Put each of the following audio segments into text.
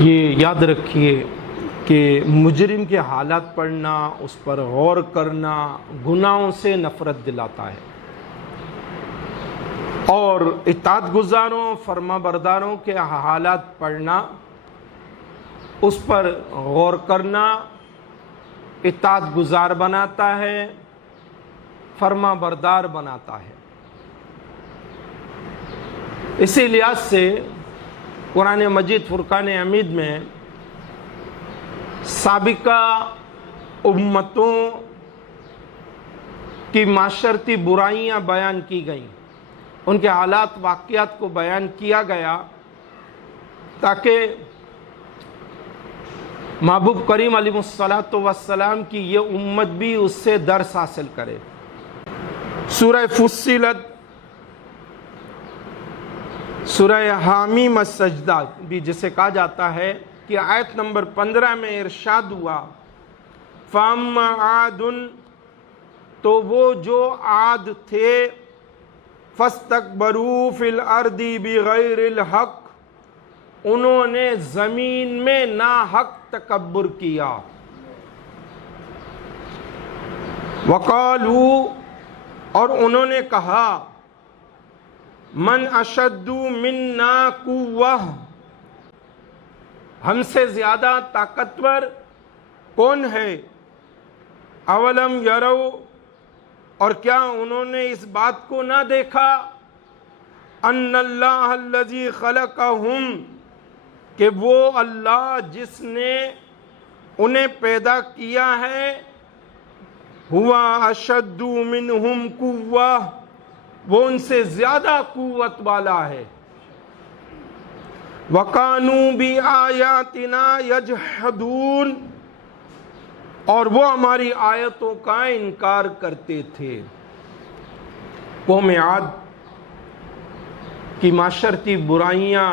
یہ یاد رکھیے کہ مجرم کے حالات پڑھنا، اس پر غور کرنا گناہوں سے نفرت دلاتا ہے، اور اطاعت گزاروں فرما برداروں کے حالات پڑھنا، اس پر غور کرنا اطاعت گزار بناتا ہے، فرما بردار بناتا ہے۔ اسی لحاظ سے قرآن مجید فرقان حمید میں سابقہ امتوں کی معاشرتی برائیاں بیان کی گئیں، ان کے حالات واقعات کو بیان کیا گیا تاکہ محبوب کریم علیہ الصلوۃ والسلام کی یہ امت بھی اس سے درس حاصل کرے۔ سورہ فصلت، سورہ حامیم السجدہ بھی جسے کہا جاتا ہے کہ آیت نمبر 15 میں ارشاد ہوا فَأَمَّا عَادٌ، تو وہ جو عاد تھے فَاسْتَكْبَرُوا فِي الْأَرْضِ بِغَيْرِ الْحَقِّ، انہوں نے زمین میں ناحق تکبر کیا۔ وَقَالُوا، اور انہوں نے کہا من اشد منا قوہ، ہم سے زیادہ طاقتور کون ہے؟ اولم یرو، اور کیا انہوں نے اس بات کو نہ دیکھا ان اللہ الذی خلقہم، کہ وہ اللہ جس نے انہیں پیدا کیا ہے ہوا اشد منہم قوہ، وہ ان سے زیادہ قوت والا ہے۔ وَقَانُوا بِآيَاتِنَا يَجْحَدُونَ، اور وہ ہماری آیتوں کا انکار کرتے تھے۔ قوم عاد کی معاشرتی برائیاں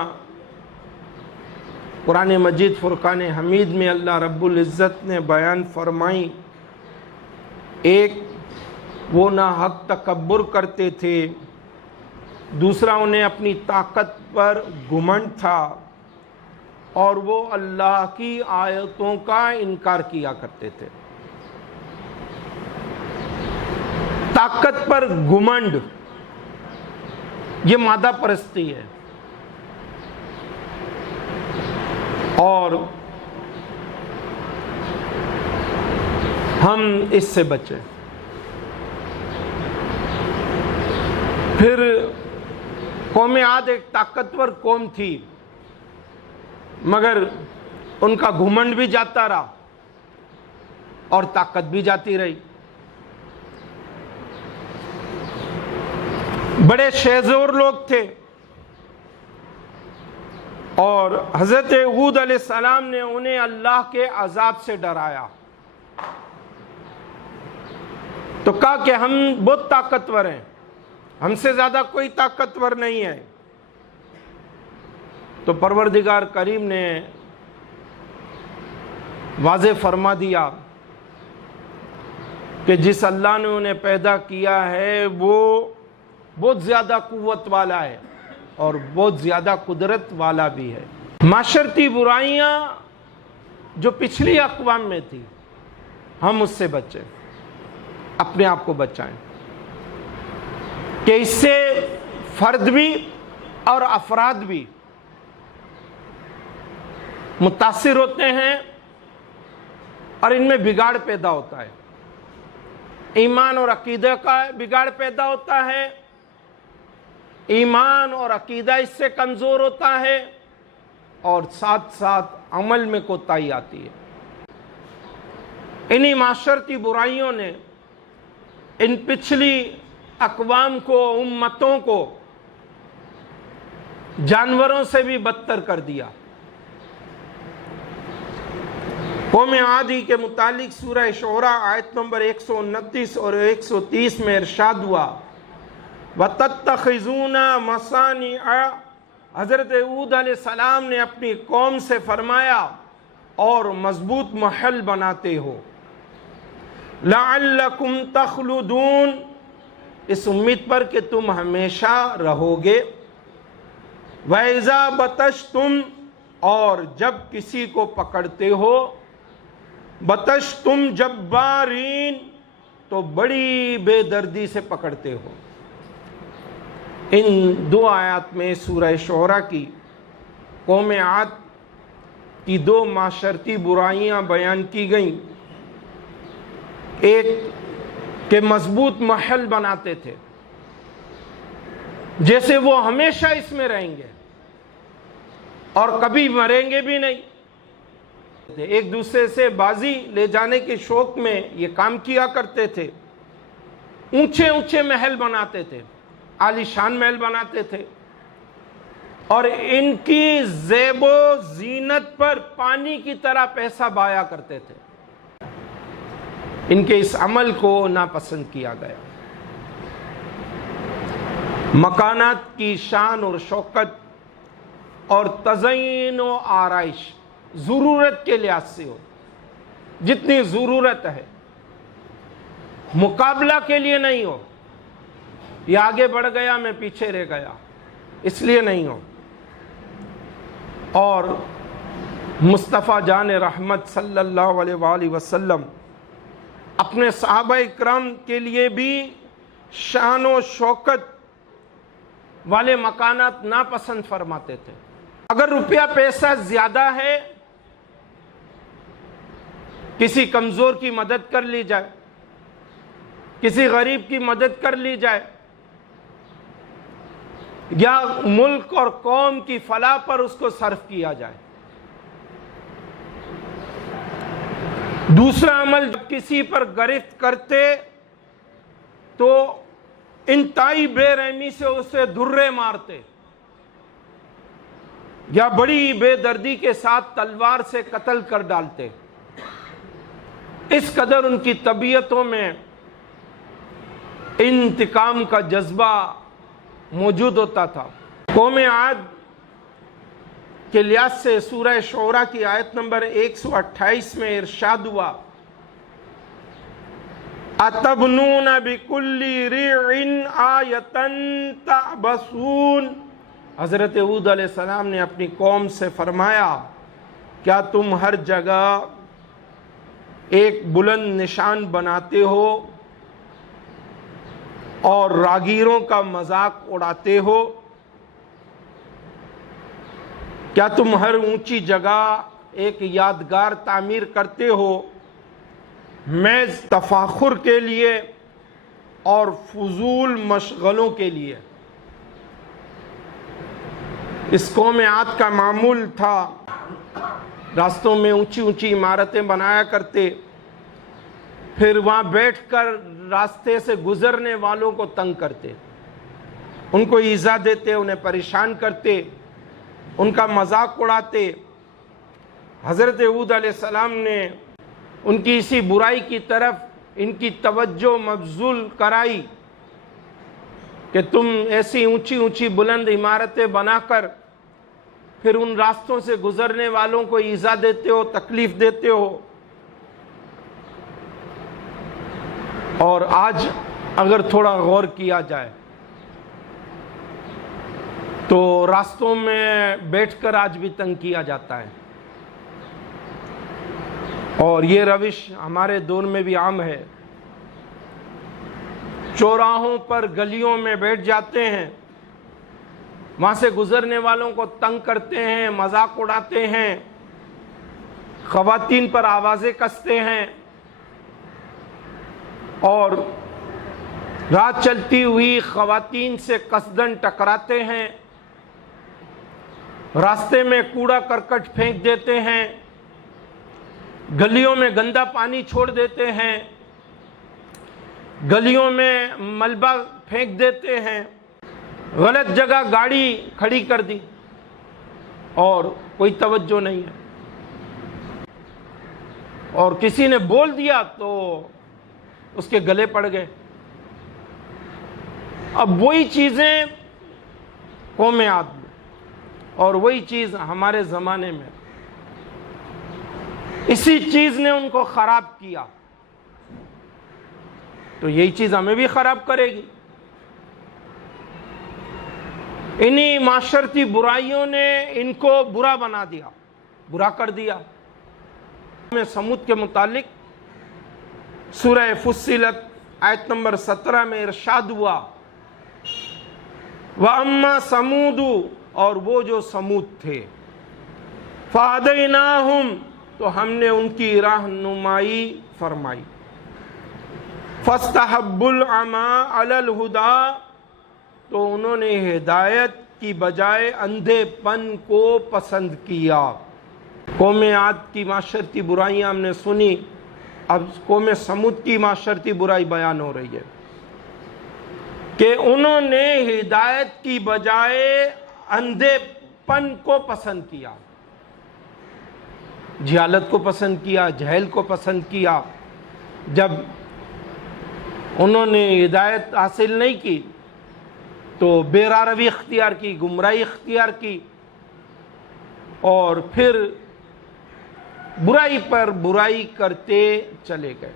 قرآن مجید فرقان حمید میں اللہ رب العزت نے بیان فرمائیں۔ ایک، وہ ناحق تکبر کرتے تھے، دوسرا انہیں اپنی طاقت پر گھمنڈ تھا، اور وہ اللہ کی آیتوں کا انکار کیا کرتے تھے۔ طاقت پر گھمنڈ یہ مادہ پرستی ہے، اور ہم اس سے بچیں۔ پھر قوم عاد ایک طاقتور قوم تھی، مگر ان کا گھمنڈ بھی جاتا رہا اور طاقت بھی جاتی رہی۔ بڑے شہزور لوگ تھے، اور حضرت ہود علیہ السلام نے انہیں اللہ کے عذاب سے ڈرایا، تو کہا کہ ہم بہت طاقتور ہیں، ہم سے زیادہ کوئی طاقتور نہیں ہے۔ تو پروردگار کریم نے واضح فرما دیا کہ جس اللہ نے انہیں پیدا کیا ہے وہ بہت زیادہ قوت والا ہے اور بہت زیادہ قدرت والا بھی ہے۔ معاشرتی برائیاں جو پچھلی اقوام میں تھی، ہم اس سے بچیں، اپنے آپ کو بچائیں، کہ اس سے فرد بھی اور افراد بھی متاثر ہوتے ہیں، اور ان میں بگاڑ پیدا ہوتا ہے، ایمان اور عقیدہ کا بگاڑ پیدا ہوتا ہے، ایمان اور عقیدہ اس سے کمزور ہوتا ہے، اور ساتھ ساتھ عمل میں کوتاہی آتی ہے۔ انہی معاشرتی برائیوں نے ان پچھلی اقوام کو، امتوں کو جانوروں سے بھی بدتر کر دیا۔ قوم عادی کے متعلق سورہ شعراء آیت نمبر 129 اور 130 میں ارشاد ہوا وَتَتَّخِذُونَ مَصَانِعَ، حضرت ہود علیہ السلام نے اپنی قوم سے فرمایا اور مضبوط محل بناتے ہو، لَعَلَّكُمْ تَخْلُدُونَ، اس امید پر کہ تم ہمیشہ رہو گے، وَإِذَا بَطَشْتُمْ، اور جب کسی کو پکڑتے ہو بطشتم جبارین تو بڑی بے دردی سے پکڑتے ہو۔ ان دو آیات میں سورہ شعراء کی قوم عاد کی دو معاشرتی برائیاں بیان کی گئیں۔ ایک کہ مضبوط محل بناتے تھے جیسے وہ ہمیشہ اس میں رہیں گے اور کبھی مریں گے بھی نہیں، ایک دوسرے سے بازی لے جانے کے شوق میں یہ کام کیا کرتے تھے۔ اونچے اونچے محل بناتے تھے، عالی شان محل بناتے تھے، اور ان کی زیب و زینت پر پانی کی طرح پیسہ بایا کرتے تھے۔ ان کے اس عمل کو ناپسند کیا گیا۔ مکانات کی شان اور شوکت اور تزئین و آرائش ضرورت کے لحاظ سے ہو، جتنی ضرورت ہے، مقابلہ کے لیے نہیں ہو، یہ آگے بڑھ گیا میں پیچھے رہ گیا، اس لیے نہیں ہو۔ اور مصطفیٰ جان رحمت صلی اللہ علیہ وآلہ وسلم اپنے صحابہ اکرام کے لیے بھی شان و شوکت والے مکانات ناپسند فرماتے تھے۔ اگر روپیہ پیسہ زیادہ ہے، کسی کمزور کی مدد کر لی جائے، کسی غریب کی مدد کر لی جائے، یا ملک اور قوم کی فلاح پر اس کو صرف کیا جائے۔ دوسرا عمل، جب کسی پر گرفت کرتے تو انتہائی بے رحمی سے اسے دھرے مارتے یا بڑی بے دردی کے ساتھ تلوار سے قتل کر ڈالتے۔ اس قدر ان کی طبیعتوں میں انتقام کا جذبہ موجود ہوتا تھا۔ قوم عاد کے لحاظ سے سورہ شعراء کی آیت نمبر 128 میں ارشاد ہوا، أَتَبْنُونَ بِكُلِّ رِعٍ آيَةً تَعْبَثُونَ۔ حضرت ہود علیہ السلام نے اپنی قوم سے فرمایا، کیا تم ہر جگہ ایک بلند نشان بناتے ہو اور راگیروں کا مذاق اڑاتے ہو؟ کیا تم ہر اونچی جگہ ایک یادگار تعمیر کرتے ہو محض تفاخر کے لیے اور فضول مشغلوں کے لیے؟ اس قوم عاد کا معمول تھا، راستوں میں اونچی اونچی عمارتیں بنایا کرتے، پھر وہاں بیٹھ کر راستے سے گزرنے والوں کو تنگ کرتے، ان کو ایذا دیتے، انہیں پریشان کرتے، ان کا مذاق اڑاتے۔ حضرت ہود علیہ السلام نے ان کی اسی برائی کی طرف ان کی توجہ مبذول کرائی کہ تم ایسی اونچی اونچی بلند عمارتیں بنا کر پھر ان راستوں سے گزرنے والوں کو ایذا دیتے ہو، تکلیف دیتے ہو۔ اور آج اگر تھوڑا غور کیا جائے تو راستوں میں بیٹھ کر آج بھی تنگ کیا جاتا ہے، اور یہ روش ہمارے دور میں بھی عام ہے۔ چوراہوں پر گلیوں میں بیٹھ جاتے ہیں، وہاں سے گزرنے والوں کو تنگ کرتے ہیں، مذاق اڑاتے ہیں، خواتین پر آوازیں کستے ہیں، اور رات چلتی ہوئی خواتین سے قصداً ٹکراتے ہیں، راستے میں کوڑا کرکٹ پھینک دیتے ہیں، گلیوں میں گندا پانی چھوڑ دیتے ہیں، گلیوں میں ملبہ پھینک دیتے ہیں، غلط جگہ گاڑی کھڑی کر دی اور کوئی توجہ نہیں ہے، اور کسی نے بول دیا تو اس کے گلے پڑ گئے۔ اب وہی چیزیں قوم عاد میں اور وہی چیز ہمارے زمانے میں، اسی چیز نے ان کو خراب کیا، تو یہی چیز ہمیں بھی خراب کرے گی۔ انہی معاشرتی برائیوں نے ان کو برا بنا دیا، برا کر دیا۔ سمود کے متعلق سورہ فصلت آیت نمبر 17 میں ارشاد ہوا، وَأَمَّا سَمُودُ، اور وہ جو سمود تھے، فَهَدَيْنَاهُمْ، تو ہم نے ان کی رہنمائی فرمائی، فَاسْتَحَبُّوا الْعَمَىٰ عَلَى الْهُدَىٰ، تو انہوں نے ہدایت کی بجائے اندھے پن کو پسند کیا۔ قوم عاد کی معاشرتی برائیاں ہم نے سنی، اب قوم سمود کی معاشرتی برائی بیان ہو رہی ہے کہ انہوں نے ہدایت کی بجائے اندھے پن کو پسند کیا، جہالت کو پسند کیا، جہل کو پسند کیا۔ جب انہوں نے ہدایت حاصل نہیں کی تو بے راہ اختیار کی، گمراہی اختیار کی، اور پھر برائی پر برائی کرتے چلے گئے۔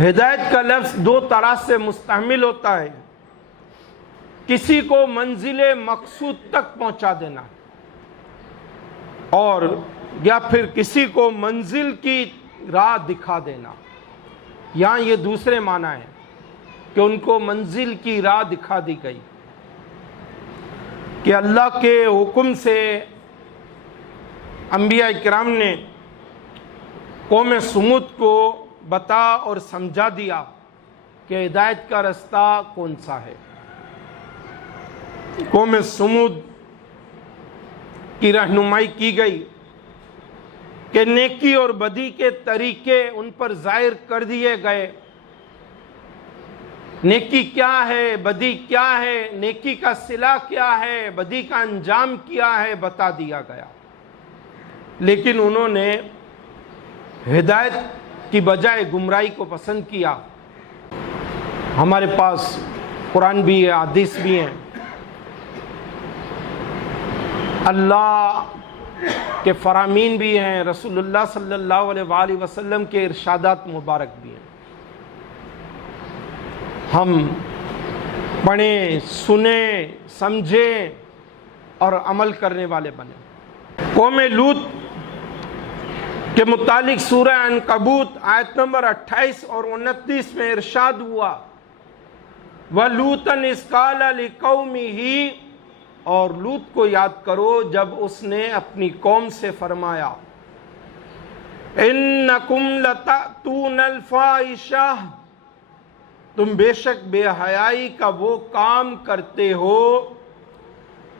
ہدایت کا لفظ دو طرح سے مستعمل ہوتا ہے، کسی کو منزل مقصود تک پہنچا دینا، اور یا پھر کسی کو منزل کی راہ دکھا دینا۔ یہاں یہ دوسرے معنی ہیں کہ ان کو منزل کی راہ دکھا دی گئی، کہ اللہ کے حکم سے انبیاء کرام نے قوم سمود کو بتا اور سمجھا دیا کہ ہدایت کا رستہ کون سا ہے۔ قوم سمود کی رہنمائی کی گئی کہ نیکی اور بدی کے طریقے ان پر ظاہر کر دیے گئے، نیکی کیا ہے، بدی کیا ہے، نیکی کا صلہ کیا ہے، بدی کا انجام کیا ہے، بتا دیا گیا۔ لیکن انہوں نے ہدایت کی بجائے گمراہی کو پسند کیا۔ ہمارے پاس قرآن بھی ہے، حدیث بھی ہیں، اللہ کے فرامین بھی ہیں، رسول اللہ صلی اللہ علیہ وآلہ وسلم کے ارشادات مبارک بھی ہیں۔ ہم پڑھیں، سنیں، سمجھیں اور عمل کرنے والے بنیں۔ قوم لوط کے متعلق سورہ عنکبوت آیت نمبر 28 اور 29 میں ارشاد ہوا، وَلُوطًا إِذْ قَالَ لِقَوْمِهِ، اور لوط کو یاد کرو جب اس نے اپنی قوم سے فرمایا، إِنَّكُمْ لَتَأْتُونَ الْفَاحِشَةَ، تم بے شک بے حیائی کا وہ کام کرتے ہو،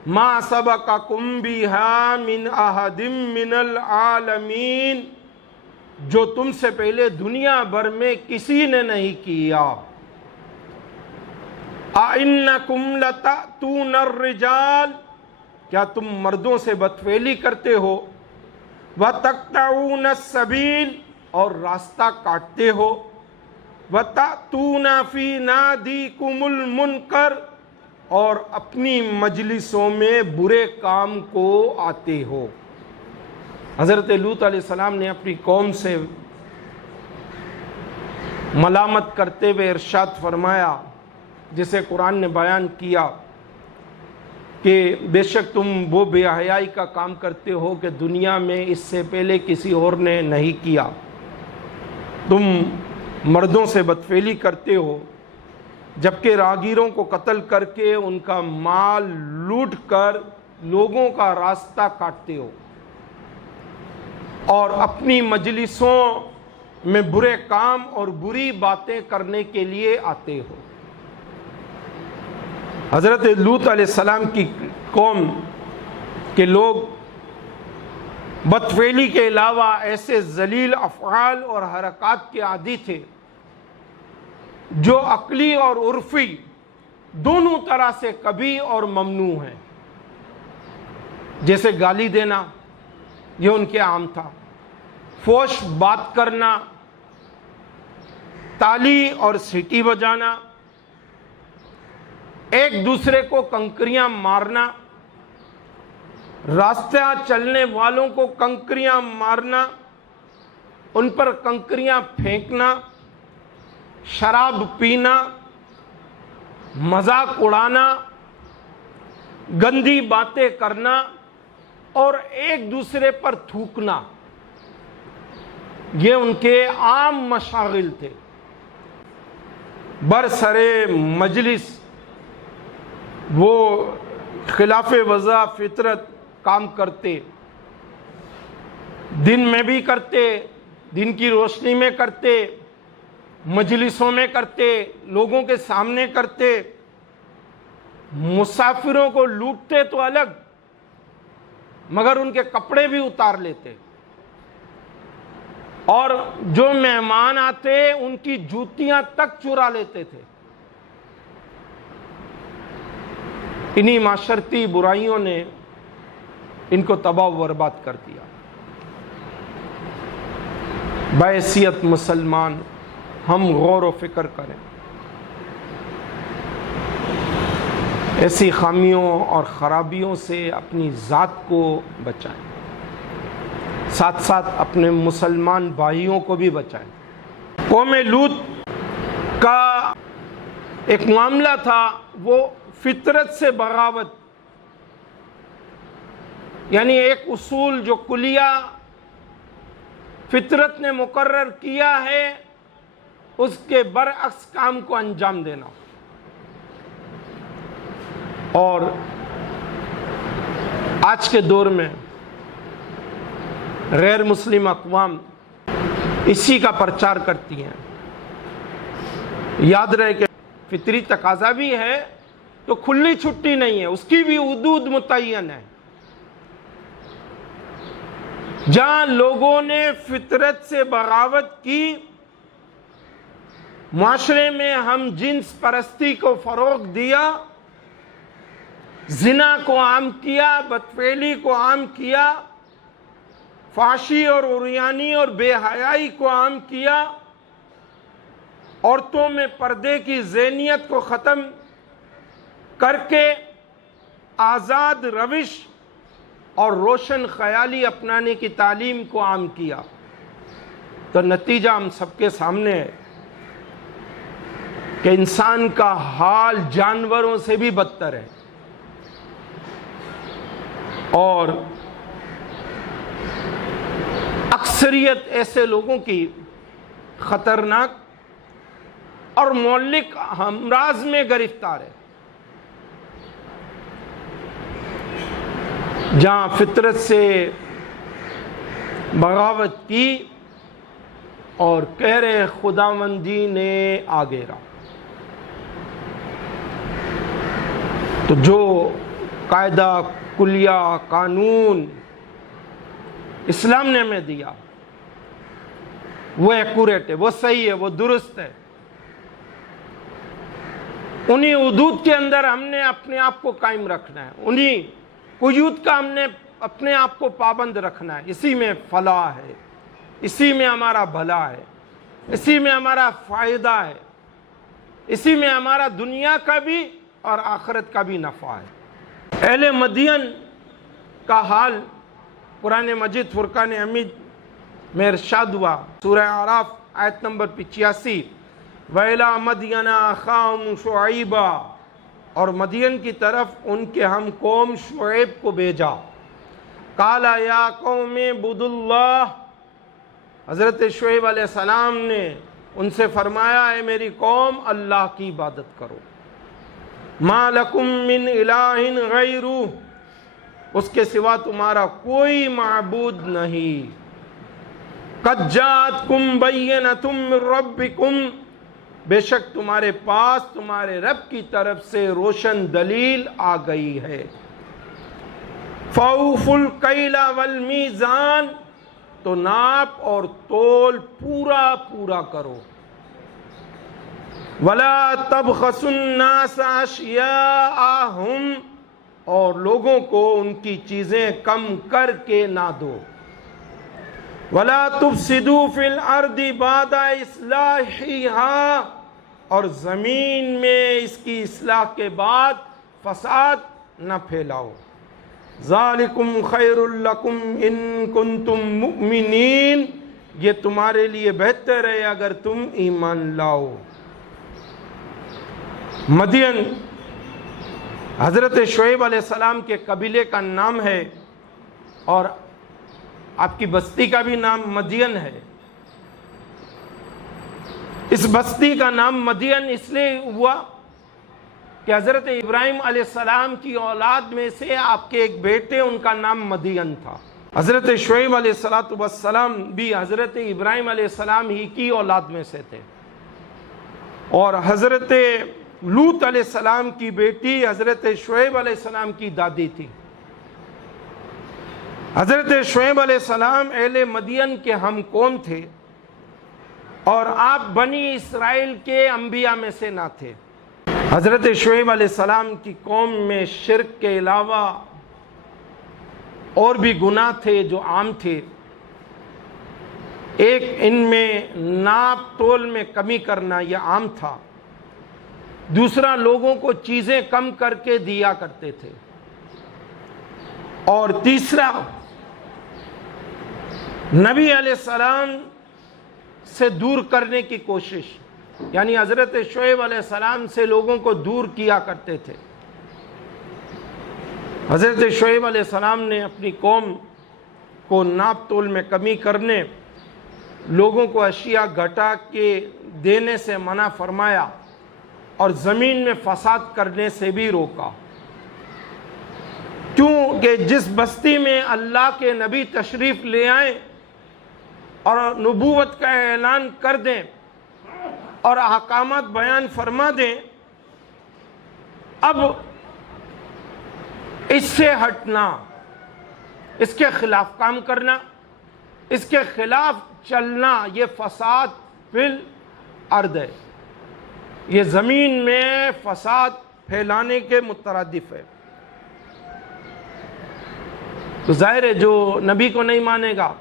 مَا سَبَقَكُمْ بِهَا مِنْ أَحَدٍ مِّنَ الْعَالَمِينَ، جو تم سے پہلے دنیا بھر میں کسی نے نہیں کیا۔ أَإِنَّكُمْ لَتَأْتُونَ الرِّجَالَ، کیا تم مردوں سے بدفعلی کرتے ہو، وَتَقْطَعُونَ السَّبِيلَ، اور راستہ کاٹتے ہو، وَتَأْتُونَ فِي نَادِيكُمُ الْمُنْكَرَ، اور اپنی مجلسوں میں برے کام کو آتے ہو۔ حضرت لوط علیہ السلام نے اپنی قوم سے ملامت کرتے ہوئے ارشاد فرمایا، جسے قرآن نے بیان کیا، کہ بے شک تم وہ بے حیائی کا کام کرتے ہو کہ دنیا میں اس سے پہلے کسی اور نے نہیں کیا۔ تم مردوں سے بدفعلی کرتے ہو، جبکہ راہگیروں کو قتل کر کے ان کا مال لوٹ کر لوگوں کا راستہ کاٹتے ہو، اور اپنی مجلسوں میں برے کام اور بری باتیں کرنے کے لیے آتے ہو۔ حضرت لوط علیہ السلام کی قوم کے لوگ بدفعلی کے علاوہ ایسے ذلیل افعال اور حرکات کے عادی تھے جو عقلی اور عرفی دونوں طرح سے کبیح اور ممنوع ہیں۔ جیسے گالی دینا، یہ ان کے عام تھا، فحش بات کرنا، تالی اور سیٹی بجانا، ایک دوسرے کو کنکریاں مارنا، راستہ چلنے والوں کو کنکریاں مارنا، ان پر کنکریاں پھینکنا، شراب پینا، مذاق اڑانا، گندی باتیں کرنا اور ایک دوسرے پر تھوکنا، یہ ان کے عام مشاغل تھے۔ برسرے مجلس وہ خلاف وضع فطرت کام کرتے، دن میں بھی کرتے، دن کی روشنی میں کرتے، مجلسوں میں کرتے، لوگوں کے سامنے کرتے، مسافروں کو لوٹتے تو الگ، مگر ان کے کپڑے بھی اتار لیتے، اور جو مہمان آتے ان کی جوتیاں تک چرا لیتے تھے۔ انہی معاشرتی برائیوں نے ان کو تباہ و برباد کر دیا۔ بحیثیت مسلمان ہم غور و فکر کریں، ایسی خامیوں اور خرابیوں سے اپنی ذات کو بچائیں، ساتھ ساتھ اپنے مسلمان بھائیوں کو بھی بچائیں۔ قوم لوط کا ایک معاملہ تھا، وہ فطرت سے بغاوت، یعنی ایک اصول جو کلیہ فطرت نے مقرر کیا ہے اس کے برعکس کام کو انجام دینا۔ اور آج کے دور میں غیر مسلم اقوام اسی کا پرچار کرتی ہیں۔ یاد رہے کہ فطری تقاضا بھی ہے تو کھلی چھٹی نہیں ہے، اس کی بھی حدود متعین ہے۔ جہاں لوگوں نے فطرت سے بغاوت کی، معاشرے میں ہم جنس پرستی کو فروغ دیا، زنا کو عام کیا، بدفعلی کو عام کیا، فحشی اور عریانی اور بے حیائی کو عام کیا، عورتوں میں پردے کی ذہنیت کو ختم کر کے آزاد روش اور روشن خیالی اپنانے کی تعلیم کو عام کیا، تو نتیجہ ہم سب کے سامنے ہے کہ انسان کا حال جانوروں سے بھی بدتر ہے۔ اور اکثریت ایسے لوگوں کی خطرناک اور مہلک امراض میں گرفتار ہے، جہاں فطرت سے بغاوت کی اور کہہ رہے خداوندی نے آگے رہا۔ تو جو قاعدہ کلیہ قانون اسلام نے ہمیں دیا وہ ایکوریٹ ہے، وہ صحیح ہے، وہ درست ہے۔ انہی حدود کے اندر ہم نے اپنے آپ کو قائم رکھنا ہے، انہی قیود کا ہم نے اپنے آپ کو پابند رکھنا ہے۔ اسی میں فلاح ہے، اسی میں ہمارا بھلا ہے، اسی میں ہمارا فائدہ ہے، اسی میں ہمارا دنیا کا بھی اور آخرت کا بھی نفع ہے۔ اہل مدین کا حال قرآن مجید فرقان حمید میں ارشاد ہوا، سورہ اعراف آیت نمبر 85، وَإِلَىٰ مَدْيَنَ أَخَاهُمْ شُعَيْبًا، اور مدین کی طرف ان کے ہم قوم شعیب کو بھیجا۔ قَالَ يَا قَوْمِ اعْبُدُوا اللَّهَ، حضرت شعیب علیہ السلام نے ان سے فرمایا، اے میری قوم اللہ کی عبادت کرو، مَا لَكُم مِّنْ إِلَٰهٍ غَيْرُهُ، اس کے سوا تمہارا کوئی معبود نہیں، قَدْ جَاءَتْكُمْ بَيِّنَةٌ مِّن رَبِّكُمْ، بے شک تمہارے پاس تمہارے رب کی طرف سے روشن دلیل آ گئی ہے۔ فَأَوْفُوا الْكَيْلَ وَالْمِيزَانَ، تو ناپ اور تول پورا پورا کرو۔ وَلَا تَبْخَسُوا النَّاسَ أَشْيَاءَهُمْ، اور لوگوں کو ان کی چیزیں کم کر کے نہ دو۔ وَلَا تُفْسِدُوا فِي الْأَرْضِ بَعْدَ إِصْلَاحِهَا، اور زمین میں اس کی اصلاح کے بعد فساد نہ پھیلاؤ۔ ذَلِكُمْ خَيْرٌ لَكُمْ إِن كُنتُم مُؤْمِنِينَ، یہ تمہارے لیے بہتر ہے اگر تم ایمان لاؤ۔ مدین حضرت شعیب علیہ السلام کے قبیلے کا نام ہے اور آپ کی بستی کا بھی نام مدین ہے۔ اس بستی کا نام مدین اس لیے ہوا کہ حضرت ابراہیم علیہ السلام کی اولاد میں سے آپ کے ایک بیٹے، ان کا نام مدین تھا۔ حضرت شعیب علیہ السلام بھی حضرت ابراہیم علیہ السلام ہی کی اولاد میں سے تھے، اور حضرت لوط علیہ السلام کی بیٹی حضرت شعیب علیہ السلام کی دادی تھی۔ حضرت شعیب علیہ السلام اہل مدین کے ہم قوم تھے، اور آپ بنی اسرائیل کے انبیاء میں سے نہ تھے۔ حضرت شعیب علیہ السلام کی قوم میں شرک کے علاوہ اور بھی گناہ تھے جو عام تھے۔ ایک ان میں ناپ تول میں کمی کرنا یہ عام تھا، دوسرا لوگوں کو چیزیں کم کر کے دیا کرتے تھے، اور تیسرا نبی علیہ السلام سے دور کرنے کی کوشش، یعنی حضرت شعیب علیہ السلام سے لوگوں کو دور کیا کرتے تھے۔ حضرت شعیب علیہ السلام نے اپنی قوم کو ناپ تول میں کمی کرنے، لوگوں کو اشیاء گھٹا کے دینے سے منع فرمایا، اور زمین میں فساد کرنے سے بھی روکا، کیونکہ جس بستی میں اللہ کے نبی تشریف لے آئیں اور نبوت کا اعلان کر دیں اور احکامات بیان فرما دیں، اب اس سے ہٹنا، اس کے خلاف کام کرنا، اس کے خلاف چلنا، یہ فساد فی الارض ہے، یہ زمین میں فساد پھیلانے کے مترادف ہے۔ تو ظاہر ہے جو نبی کو نہیں مانے گا،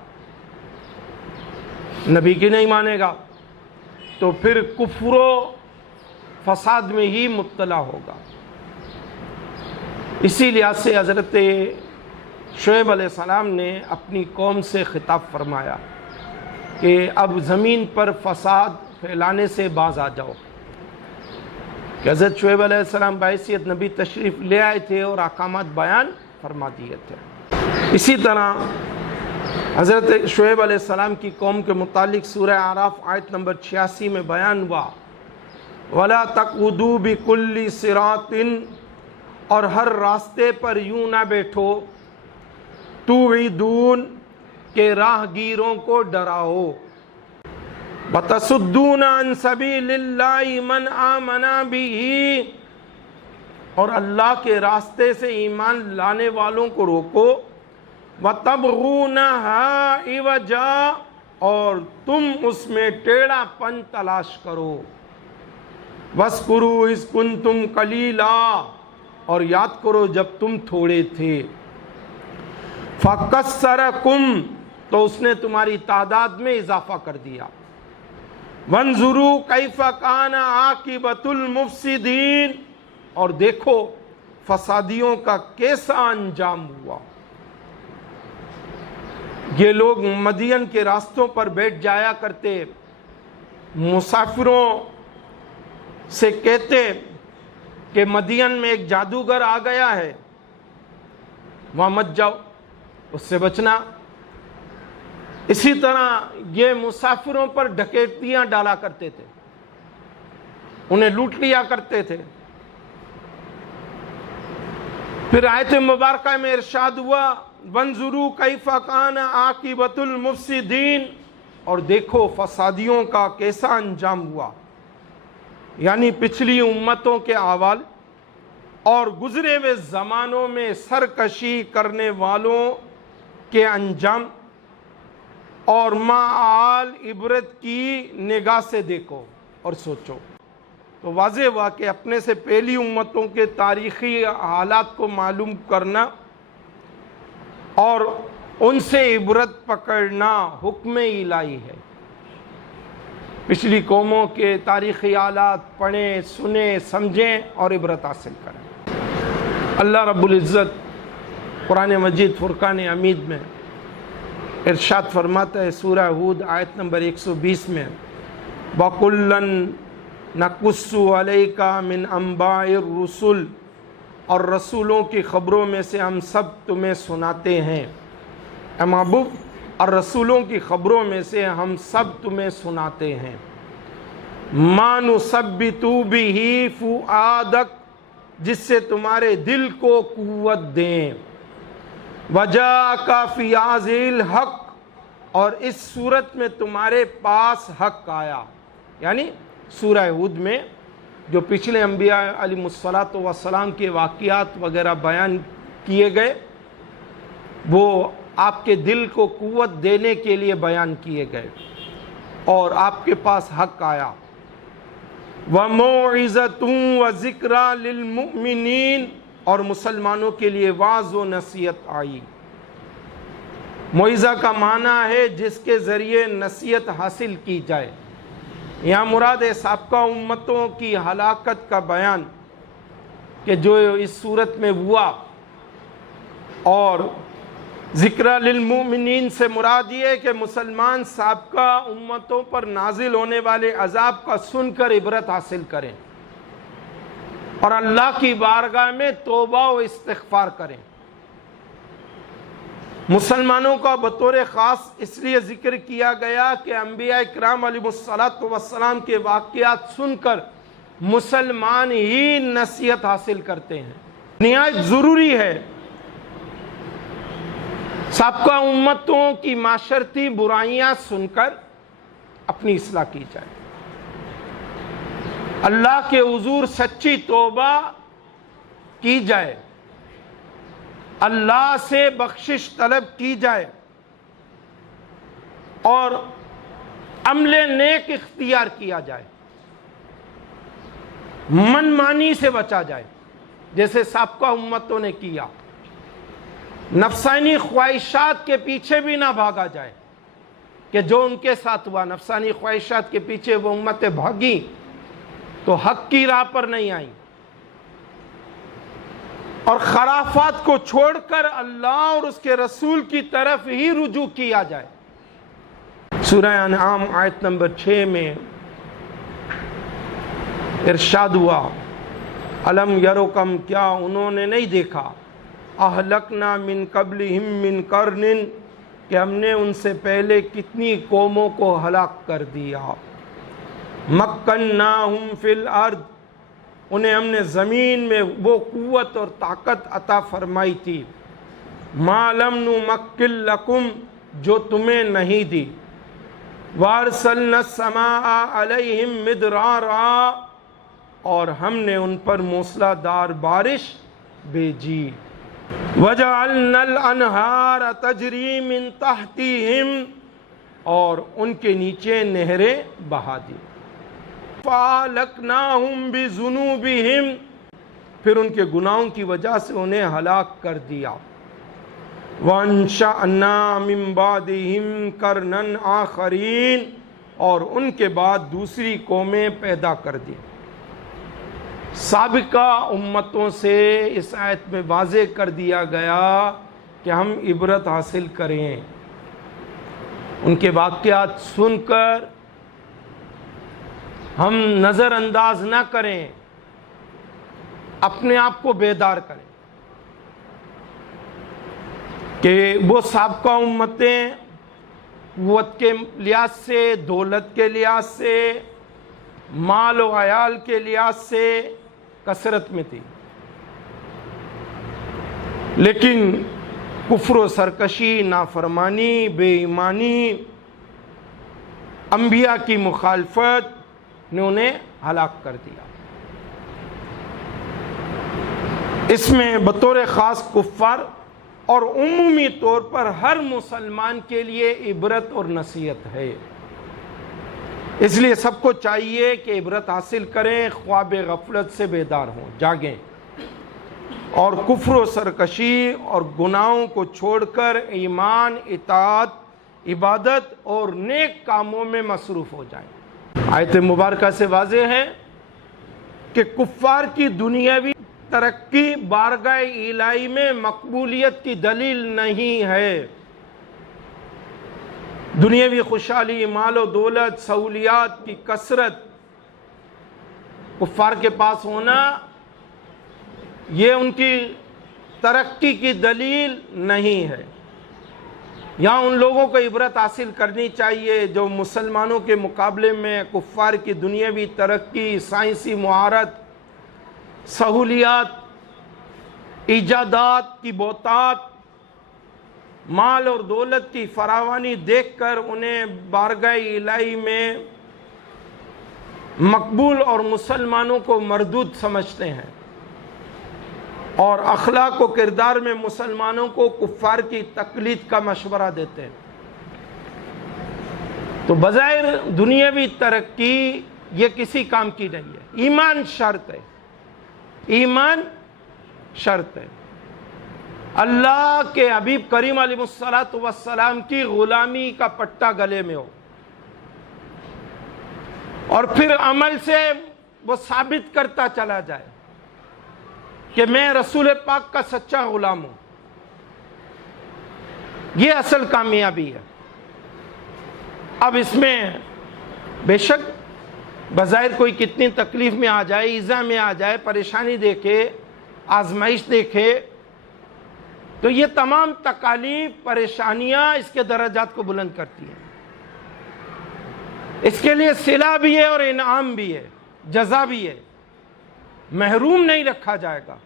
نبی کی نہیں مانے گا، تو پھر کفر و فساد میں ہی مبتلا ہوگا۔ اسی لحاظ سے حضرت شعیب علیہ السلام نے اپنی قوم سے خطاب فرمایا کہ اب زمین پر فساد پھیلانے سے باز آ جاؤ، کہ حضرت شعیب علیہ السلام بحیثیت نبی تشریف لے آئے تھے اور احکامات بیان فرما دیے تھے۔ اسی طرح حضرت شعیب علیہ السلام کی قوم کے متعلق سورہ اعراف آیت نمبر 86 میں بیان ہوا، وَلَا تَقْعُدُوا بِكُلِّ صِرَاطٍ، اور ہر راستے پر یوں نہ بیٹھو، تُوعِدُونَ، کہ راہ گیروں کو ڈراؤ، وَتَصُدُّونَ عَن سَبِيلِ اللَّهِ مَنْ آمَنَ بِهِ، اور اللہ کے راستے سے ایمان لانے والوں کو روکو، وَتَبْغُونَهَا عِوَجًا، اور تم اس میں ٹیڑھا پن تلاش کرو، وَاذْكُرُوا إِذْ كُنْتُمْ قَلِيلًا، اور یاد کرو جب تم تھوڑے تھے، فَكَسَّرَكُمْ، تو اس نے تمہاری تعداد میں اضافہ کر دیا، وَانظُرُوا كَيْفَ كَانَ عَاقِبَةُ الْمُفْسِدِينَ، اور دیکھو فسادیوں کا کیسا انجام ہوا۔ یہ لوگ مدین کے راستوں پر بیٹھ جایا کرتے، مسافروں سے کہتے کہ مدین میں ایک جادوگر آ گیا ہے، وہاں مت جاؤ، اس سے بچنا۔ اسی طرح یہ مسافروں پر ڈکیتیاں ڈالا کرتے تھے، انہیں لوٹ لیا کرتے تھے۔ پھر آیت مبارکہ میں ارشاد ہوا، وَانظُرُوا كَيْفَ كَانَ عَاقِبَةُ الْمُفْسِدِينَ، اور دیکھو فسادیوں کا کیسا انجام ہوا، یعنی پچھلی امتوں کے احوال اور گزرے ہوئے زمانوں میں سرکشی کرنے والوں کے انجام، اور مآل عبرت کی نگاہ سے دیکھو اور سوچو۔ تو واضح ہوا کہ اپنے سے پہلی امتوں کے تاریخی حالات کو معلوم کرنا اور ان سے عبرت پکڑنا حکم الہی ہے۔ پچھلی قوموں کے تاریخی حالات پڑھیں، سنیں، سمجھیں اور عبرت حاصل کریں۔ اللہ رب العزت قرآن مجید فرقان حمید میں ارشاد فرماتا ہے، سورہ ہود آیت نمبر 120 میں، وَكُلًّا نَقُصُّ عَلَيْكَ مِنْ أَنْبَاءِ الرُّسُلِ اور رسولوں کی خبروں میں سے ہم سب تمہیں سناتے ہیں۔ اے محبوب، اور رسولوں کی خبروں میں سے ہم سب تمہیں سناتے ہیں۔ مَا نُثَبِّتُ بِهِ فُؤَادَكَ، جس سے تمہارے دل کو قوت دیں۔ وَجَاءَكَ فِي هَٰذِهِ الْحَقُّ، اور اس صورت میں تمہارے پاس حق آیا، یعنی سورہ ہود میں جو پچھلے انبیاء علیہ السلام کے واقعات وغیرہ بیان کیے گئے، وہ آپ کے دل کو قوت دینے کے لیے بیان کیے گئے، اور آپ کے پاس حق آیا۔ وَمَوْعِظَةٌ وَذِكْرَىٰ لِلْمُؤْمِنِينَ، اور مسلمانوں کے لیے واعظ و نصیحت آئی۔ موعظہ کا معنی ہے جس کے ذریعے نصیحت حاصل کی جائے۔ یہاں مراد ہے سابقہ امتوں کی ہلاکت کا بیان کہ جو اس صورت میں ہوا، اور ذکر للمؤمنین سے مراد یہ ہے کہ مسلمان سابقہ امتوں پر نازل ہونے والے عذاب کا سن کر عبرت حاصل کریں اور اللہ کی بارگاہ میں توبہ و استغفار کریں۔ مسلمانوں کا بطور خاص اس لیے ذکر کیا گیا کہ انبیاء اکرام علیہ السلام کے واقعات سن کر مسلمان ہی نصیحت حاصل کرتے ہیں۔ نہایت ضروری ہے سابقہ امتوں کی معاشرتی برائیاں سن کر اپنی اصلاح کی جائے، اللہ کے حضور سچی توبہ کی جائے، اللہ سے بخشش طلب کی جائے، اور عمل نیک اختیار کیا جائے، من مانی سے بچا جائے جیسے سابقہ امتوں نے کیا، نفسانی خواہشات کے پیچھے بھی نہ بھاگا جائے کہ جو ان کے ساتھ ہوا، نفسانی خواہشات کے پیچھے وہ امتیں بھاگی تو حق کی راہ پر نہیں آئیں، اور خرافات کو چھوڑ کر اللہ اور اس کے رسول کی طرف ہی رجوع کیا جائے۔ سورہ انعام آیت نمبر 6 میں ارشاد ہوا، الم یروکم، کیا انہوں نے نہیں دیکھا، اہلکنا من قبلہم من قرن، کہ ہم نے ان سے پہلے کتنی قوموں کو ہلاک کر دیا، مکناہم فی الارض، انہیں ہم نے زمین میں وہ قوت اور طاقت عطا فرمائی تھی، ما لم نمکن لکم، جو تمہیں نہیں دی، وارسلنا السماء علیہم مدرارا، اور ہم نے ان پر موسلا دار بارش بھیجی، وجعلنا الانہار تجری من تحتہم، اور ان کے نیچے نہریں بہا دی، فَأَهْلَكْنَاهُمْ بِذُنُوبِهِمْ، پھر ان کے گناہوں کی وجہ سے انہیں ہلاک کر دیا، وَأَنشَأْنَا مِن بَعْدِهِمْ قَرْنًا آخَرِينَ، اور ان کے بعد دوسری قومیں پیدا کر دی۔ سابقہ امتوں سے اس آیت میں واضح کر دیا گیا کہ ہم عبرت حاصل کریں، ان کے واقعات سن کر ہم نظر انداز نہ کریں، اپنے آپ کو بیدار کریں کہ وہ سابقہ امتیں قوت کے لحاظ سے، دولت کے لحاظ سے، مال و عیال کے لحاظ سے کثرت میں تھی، لیکن کفر و سرکشی، نافرمانی، بے ایمانی، انبیاء کی مخالفت نے انہیں ہلاک کر دیا۔ اس میں بطور خاص کفار اور عمومی طور پر ہر مسلمان کے لیے عبرت اور نصیحت ہے، اس لیے سب کو چاہیے کہ عبرت حاصل کریں، خواب غفلت سے بیدار ہوں، جاگیں، اور کفر و سرکشی اور گناہوں کو چھوڑ کر ایمان، اطاعت، عبادت اور نیک کاموں میں مصروف ہو جائیں۔ آیت مبارکہ سے واضح ہے کہ کفار کی دنیاوی ترقی بارگاہ الہی میں مقبولیت کی دلیل نہیں ہے۔ دنیاوی خوشحالی، مال و دولت، سہولیات کی کثرت کفار کے پاس ہونا یہ ان کی ترقی کی دلیل نہیں ہے۔ یہاں ان لوگوں کو عبرت حاصل کرنی چاہیے جو مسلمانوں کے مقابلے میں کفار کی دنیاوی ترقی، سائنسی مہارت، سہولیات، ایجادات کی بہتات، مال اور دولت کی فراوانی دیکھ کر انہیں بارگاہ الہی میں مقبول اور مسلمانوں کو مردود سمجھتے ہیں، اور اخلاق و کردار میں مسلمانوں کو کفار کی تقلید کا مشورہ دیتے ہیں۔ تو بظاہر دنیاوی ترقی یہ کسی کام کی نہیں ہے، ایمان شرط ہے، ایمان شرط ہے۔ اللہ کے حبیب کریم علیہ السلام کی غلامی کا پٹا گلے میں ہو، اور پھر عمل سے وہ ثابت کرتا چلا جائے کہ میں رسول پاک کا سچا غلام ہوں، یہ اصل کامیابی ہے۔ اب اس میں بے شک بظاہر کوئی کتنی تکلیف میں آ جائے، ایذا میں آ جائے، پریشانی دیکھے، آزمائش دیکھے، تو یہ تمام تکالیف، پریشانیاں اس کے درجات کو بلند کرتی ہیں۔ اس کے لیے صلہ بھی ہے اور انعام بھی ہے، جزا بھی ہے، محروم نہیں رکھا جائے گا۔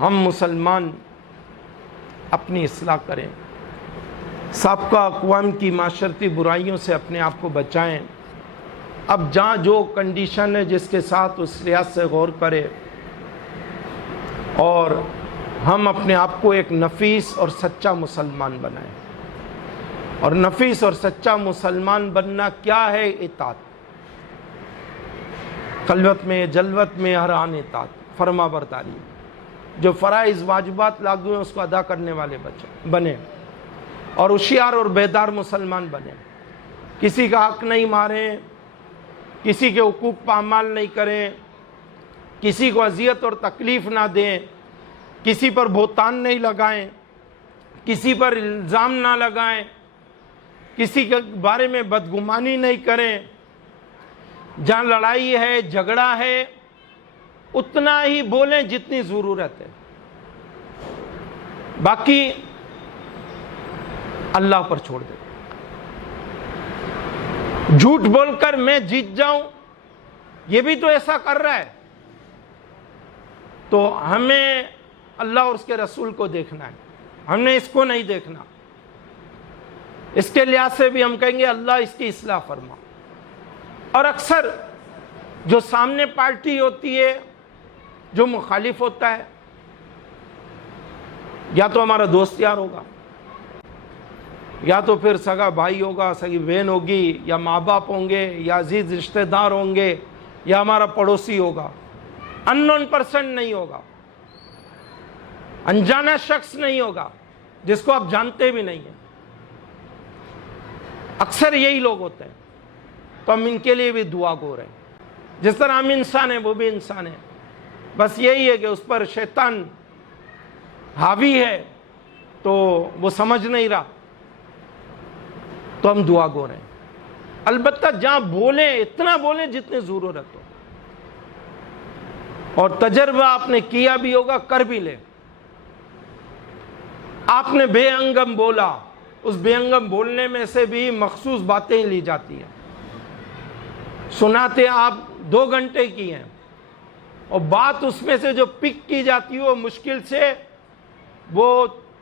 ہم مسلمان اپنی اصلاح کریں، سابقہ اقوام کی معاشرتی برائیوں سے اپنے آپ کو بچائیں۔ اب جہاں جو کنڈیشن ہے جس کے ساتھ اس ریاض سے غور کرے، اور ہم اپنے آپ کو ایک نفیس اور سچا مسلمان بنائیں۔ اور نفیس اور سچا مسلمان بننا کیا ہے؟ اطاعت، خلوت میں جلوت میں ہر آن اطاعت، فرما برداری، جو فرائض واجبات لاگو ہیں اس کو ادا کرنے والے بنے، اور ہوشیار اور بیدار مسلمان بنے۔ کسی کا حق نہیں ماریں، کسی کے حقوق پامال نہیں کریں، کسی کو اذیت اور تکلیف نہ دیں، کسی پر بہتان نہیں لگائیں، کسی پر الزام نہ لگائیں، کسی کے بارے میں بدگمانی نہیں کریں۔ جہاں لڑائی ہے، جھگڑا ہے، اتنا ہی بولیں جتنی ضرورت ہے، باقی اللہ پر چھوڑ دیں۔ جھوٹ بول کر میں جیت جاؤں، یہ بھی تو ایسا کر رہا ہے، تو ہمیں اللہ اور اس کے رسول کو دیکھنا ہے، ہم نے اس کو نہیں دیکھنا۔ اس کے لحاظ سے بھی ہم کہیں گے اللہ اس کی اصلاح فرما۔ اور اکثر جو سامنے پارٹی ہوتی ہے، جو مخالف ہوتا ہے، یا تو ہمارا دوست یار ہوگا، یا تو پھر سگا بھائی ہوگا، سگی بہن ہوگی، یا ماں باپ ہوں گے، یا عزیز رشتہ دار ہوں گے، یا ہمارا پڑوسی ہوگا، ان نون پرسن نہیں ہوگا، انجانا شخص نہیں ہوگا جس کو آپ جانتے بھی نہیں ہیں۔ اکثر یہی لوگ ہوتے ہیں، تو ہم ان کے لیے بھی دعا گو رہے ہیں۔ جس طرح ہم انسان ہیں وہ بھی انسان ہیں، بس یہی ہے کہ اس پر شیطان حاوی ہے تو وہ سمجھ نہیں رہا، تو ہم دعا گو رہے ہیں۔ البتہ جہاں بولیں اتنا بولیں جتنی ضرورت ہو، اور تجربہ آپ نے کیا بھی ہوگا، کر بھی لیں۔ آپ نے بے انگم بولا، اس بے انگم بولنے میں سے بھی مخصوص باتیں لی جاتی ہیں۔ سناتے آپ 2 گھنٹے کی ہیں، اور بات اس میں سے جو پک کی جاتی ہے وہ مشکل سے وہ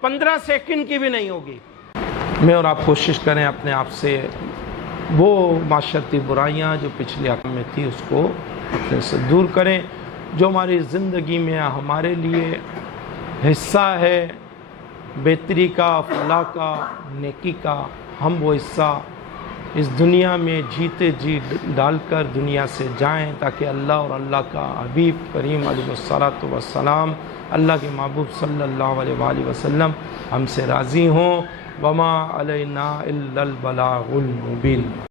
15 سیکنڈ کی بھی نہیں ہوگی۔ میں اور آپ کوشش کریں اپنے آپ سے وہ معاشرتی برائیاں جو پچھلے حق میں تھی اس کو اپنے سے دور کریں، جو ہماری زندگی میں ہمارے لیے حصہ ہے بہتری کا، فلاح کا، نیکی کا، ہم وہ حصہ اس دنیا میں جیتے جی ڈال کر دنیا سے جائیں، تاکہ اللہ اور اللہ کا حبیب کریم علیہ الصلاۃ والسلام، اللہ کے محبوب صلی اللہ علیہ وآلہ وسلم ہم سے راضی ہوں۔ وما علینا الا البلاغ المبین۔